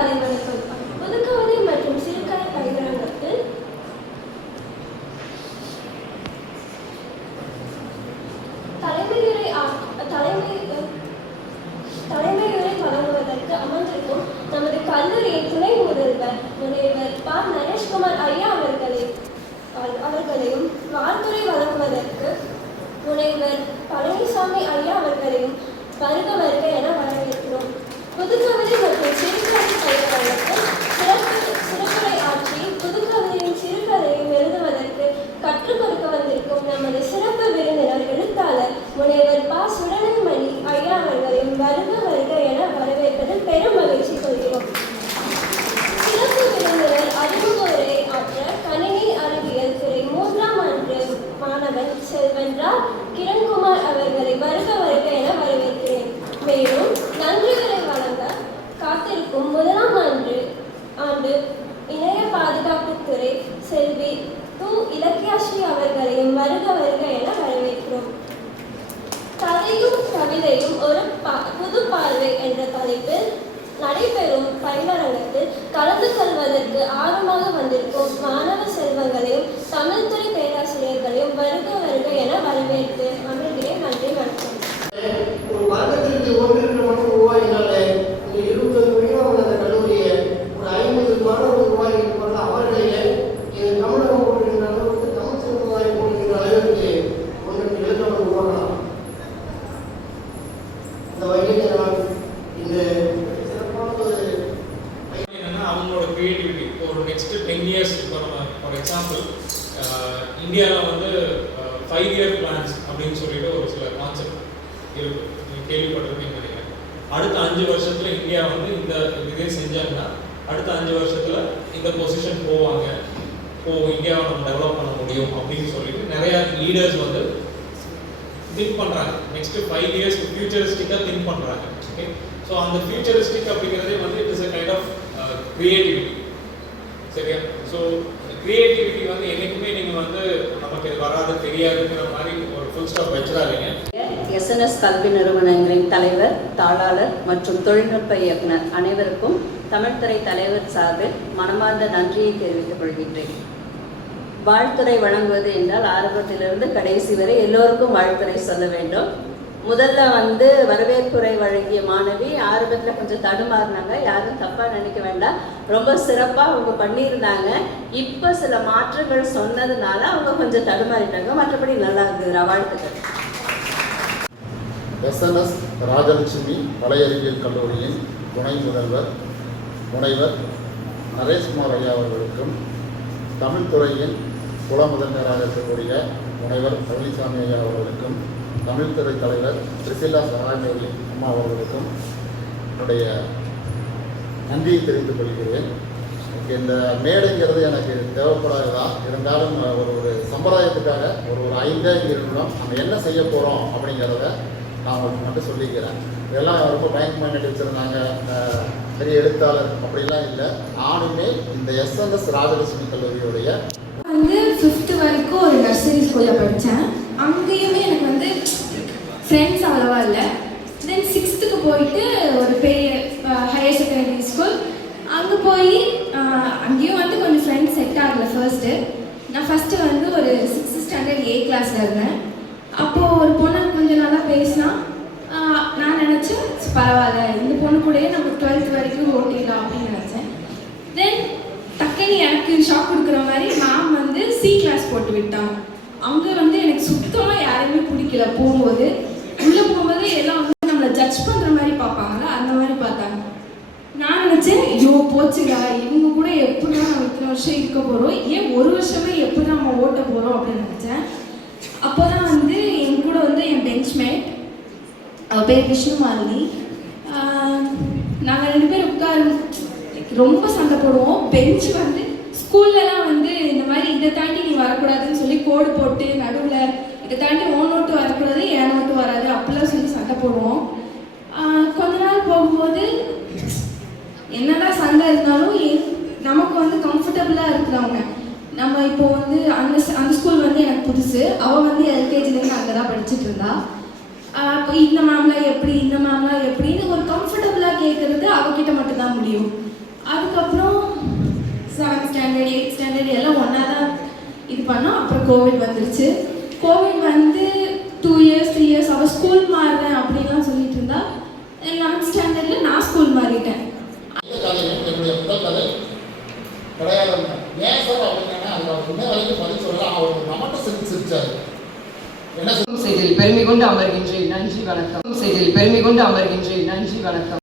காலை வணக்கம். புதுக்கவிதை மற்றும் சிறுகதை பயிலரங்கத்தில் தலைமையுரை வழங்குவதற்கு அமர்ந்திருக்கும் நமது கல்லூரியின் துணை முதல்வர் முனைவர் ப. நரேஷ்குமார் ஐயா அவர்களையும் வாழ்த்துரை வழங்குவதற்கு முனைவர் பழனிசாமி ஐயா அவர்களையும் வருக வருக என வரவேற்கிறோம். புதுக்கவிதை மற்றும் சிறுகதை பயிலரங்கத்தில் சிறப்புரை ஆற்றி புதுக்கவிதையின் சிறுகதையும் எழுதுவதற்கு கற்றுக் கொடுக்க வந்திருக்கும் நமது சிறப்பு விருந்தினர் எழுத்தாளர் முனைவர் ப. சுடலைமணி ஐயா அவர்களையும் வருக வருக என வரவேற்பதில் பெரும் மகிழ்ச்சி கொள்கிறோம். சிறப்பு விருந்தினர் அறிமுகவுரை ஆற்ற கணினி அறிவியல் துறை 3ஆம் ஆண்டு மாணவன் செல்வன் ரா. கிரண்குமார் அவர்களை வருக வருக என வரவேற்கிறேன். மேலும் நன்றிகளை வழங்க காத்திருக்கும் 1ஆம் ஆண்டு இணைய பாதுகாப்புத்துறை செல்வி து. இலக்கியாஸ்ரீ அவர்களையும் வருக வருக என வரவேற்கிறோம். கதையும் கவிதையும் ஒரு புது பார்வை என்ற தலைப்பில் நடைபெறும் பயிலரங்கத்தில் கலந்து கொள்வதற்கு ஆர்வமாக வந்திருக்கும் மாணவ செல்வங்களையும் தமிழ்துறை பேராசிரியர்களையும் வருக வருக என வரவேற்று அமர்கிறேன். நன்றி, வணக்கம். ஒரு வருடத்திற்கு 1 மட்டும் உருவாகினாலே 20 அந்த கல்லூரியை ஒரு 50 மாணவர்கள் உருவாகியிருப்பாங்க. அவர்களையே தமிழகம் போடுகின்ற அளவுக்கு தமிழ் சமுதாயம் போடுகின்ற அளவிற்கு ஒன்றுக்கு இலக்கணம் உருவாகலாம். இந்த வகையில் நான் இந்த சிறப்பான ஒரு என்னன்னா அவங்களோட கிரியேட்டிவிட்டி ஒரு நெக்ஸ்ட் 10 இயர்ஸ் இப்போ நம்ம ஃபார் எக்ஸாம்பிள் இந்தியாவில் வந்து 5 இயர் பிளான்ஸ் அப்படின்னு சொல்லிட்டு ஒரு சில கான்செப்ட் இருக்கு, நீங்கள் கேள்விப்பட்டிருப்பீங்கன்னு நினைக்கிறேன். அடுத்த 5 வருஷத்துல இந்தியா வந்து இந்த இதே செஞ்சாங்கன்னா அடுத்த 5 வருஷத்துல இந்த பொசிஷன் போவாங்க, இந்தியாவை நம்ம டெவலப் பண்ண முடியும் அப்படின்னு சொல்லிட்டு நிறைய லீடர்ஸ் வந்து திங்க் பண்ணுறாங்க. நெக்ஸ்ட் 5 இயர்ஸ்க்கு ஃபியூச்சரிஸ்டிக்காக திங்க் பண்ணுறாங்க. ஓகே, ஸோ அந்த ஃபியூச்சரிஸ்டிக் அப்படிங்கிறதே வந்து it is a kind of creativity. சரியா? ஸோ கிரியேட்டிவிட்டி வந்து என்றைக்குமே நீங்கள் வந்து நமக்கு இது வராது தெரியாதுங்கிற மாதிரி ஒரு ஃபுல் ஸ்டாப் வச்சிடாதீங்க. SNS கல்வி நிறுவனங்களின் தலைவர், தாளாளர் மற்றும் தொழில்நுட்ப இயக்குனர் அனைவருக்கும் தமிழ்துறை தலைவர் சார்பில் மனமார்ந்த நன்றியை தெரிவித்துக் கொள்கின்றேன். வாழ்த்துறை வழங்குவது என்றால் ஆரம்பத்திலிருந்து கடைசி வரை எல்லோருக்கும் வாழ்த்துறை சொல்ல வேண்டும். முதல்ல வந்து வரவேற்புரை வழங்கிய மாணவி ஆரம்பத்தில் கொஞ்சம் தடுமாறினாங்க, யாரும் தப்பாக நினைக்க வேண்டாம், ரொம்ப சிறப்பாக அவங்க பண்ணியிருந்தாங்க. இப்போ சில மாற்றங்கள் சொன்னதுனால அவங்க கொஞ்சம் தடுமாறிட்டாங்க, மற்றபடி நல்லா இருந்தது. வாழ்த்துக்கள். SNS ராஜலட்சுமி வலையறிவியல் கல்லூரியின் துணை முதல்வர் முனைவர் நரேஷ்குமார் ஐயா அவர்களுக்கும், தமிழ்துறையின் குல முதல்வராக இருக்கக்கூடிய முனைவர் பழனிசாமி ஐயா அவர்களுக்கும், தமிழ்துறை தலைவர் பிரிசில்லா சகாயமேரி அம்மா அவர்களுக்கும் என்னுடைய நன்றியை தெரிவித்துக் கொள்கிறேன். இந்த மேடைங்கிறது எனக்கு தேவைப்படாததான், இருந்தாலும் ஒரு சம்பிரதாயத்துக்காக ஒரு 5 நிமிடம் நம்ம என்ன செய்ய போகிறோம் அப்படிங்கிறத நான் உங்களுக்கு மட்டும் சொல்லிக்கிறேன். இதெல்லாம் ரொம்ப பயங்கரமாக வச்சுருந்தாங்க, பெரிய எழுத்தாளர் அப்படிலாம் இல்லை. நானுமே இந்த SNS ராஜலட்சுமி கல்லூரியுடைய வந்து 5th வரைக்கும் ஒரு நர்சரி ஸ்கூலில் படித்தேன். அங்கேயுமே எனக்கு வந்து ஃப்ரெண்ட்ஸ் அவ்வளோவா இல்லை. தென் 6th போயிட்டு ஒரு பெரிய ஹையர் செகண்டரி ஸ்கூல், அங்கே போய் அங்கேயும் வந்து கொஞ்சம் ஃப்ரெண்ட்ஸ் செட் ஆகலை. நான் ஃபஸ்ட்டு வந்து ஒரு 6th ஸ்டாண்டர்ட் A கிளாஸில் இருந்தேன். அப்போது ஒரு பொண்ணு கொஞ்சம் நல்லா பேசினா, நான் நினச்சேன் பரவாயில்ல இந்த பொண்ணு கூடயே நம்ம 12th வரைக்கும் ஓட்டிடலாம் அப்படின்னு நினச்சேன். தென் டக்குன்னு எனக்கு ஷாக் கொடுக்குற மாதிரி மேம் வந்து C கிளாஸ் போட்டு விட்டாங்க. அங்கே வந்து எனக்கு சுத்தமாக யாரையுமே பிடிக்கல. போகும்போது உள்ளே போகும்போது எல்லாம் வந்து நம்மளை ஜட்ஜ் பண்ணுற மாதிரி பார்ப்பாங்களா, அந்த மாதிரி பார்த்தாங்க. நான் நினச்சேன் ஐயோ போச்சுடா, இவங்க கூட எப்படி தான் நம்ம இத்தனை வருஷம் இருக்க போகிறோம், ஏன் ஒரு வருஷமே எப்படி தான் நம்ம ஓட்ட போகிறோம் அப்படின்னு நினச்சேன். அப்போ தான் வந்து என் கூட வந்து என் பெஞ்ச்மேட், அவள் பேர் விஷ்ணுமாலினி, நாங்கள் 2 பேரும் உட்காரும் ரொம்ப சண்டை போடுவோம். பெஞ்ச் வந்து ஸ்கூல்லலாம் வந்து இந்த மாதிரி இதை தாண்டி நீ வரக்கூடாதுன்னு சொல்லி கோடு போட்டு நடுவில் இதை தாண்டி உன் நோட்டு வரக்கூடாது என் நோட்டு வராது அப்படிலாம் சொல்லி சண்டை போடுவோம். கொஞ்ச நாள் போகும்போது என்னதான் சண்டை இருந்தாலும் நமக்கு வந்து கம்ஃபர்டபுளாக இருக்கிறவங்க, நம்ம இப்போ வந்து அந்த ஸ்கூல் வந்து எனக்கு புதுசு, அவள் வந்து LKGலேருந்து அங்கே தான் படிச்சுட்டு இருந்தா. அப்போ இந்த மேம்லாம் எப்படி எப்படின்னு ஒரு கம்ஃபர்டபுளாக கேட்குறது அவகிட்ட மட்டும்தான் முடியும். பண்ணோம். அப்புறம் கோவிட் வந்துருச்சு. கோவிட் வந்து 2 இயர்ஸ் 3 இயர்ஸ் அவள் ஸ்கூல் மாறுறேன் அப்படின்லாம் சொல்லிட்டு இருந்தா. 11th ஸ்டாண்டர்டில் நான் ஸ்கூல் மாறிட்டேன். என்னுடைய முதல் கதை கிடையாது. ஏன் சார் அப்படின்னா அது அவர் இன்ன வரைக்கும் பதில் சொல்லலாம். அவர் நமக்கு சிரிச்சாரு. செய்தியில் பெருமை கொண்டு அமர்கின்றேன். நன்றி வணக்கம். செய்தியில் பெருமை கொண்டு அமர்கின்றேன். நன்றி வணக்கம்.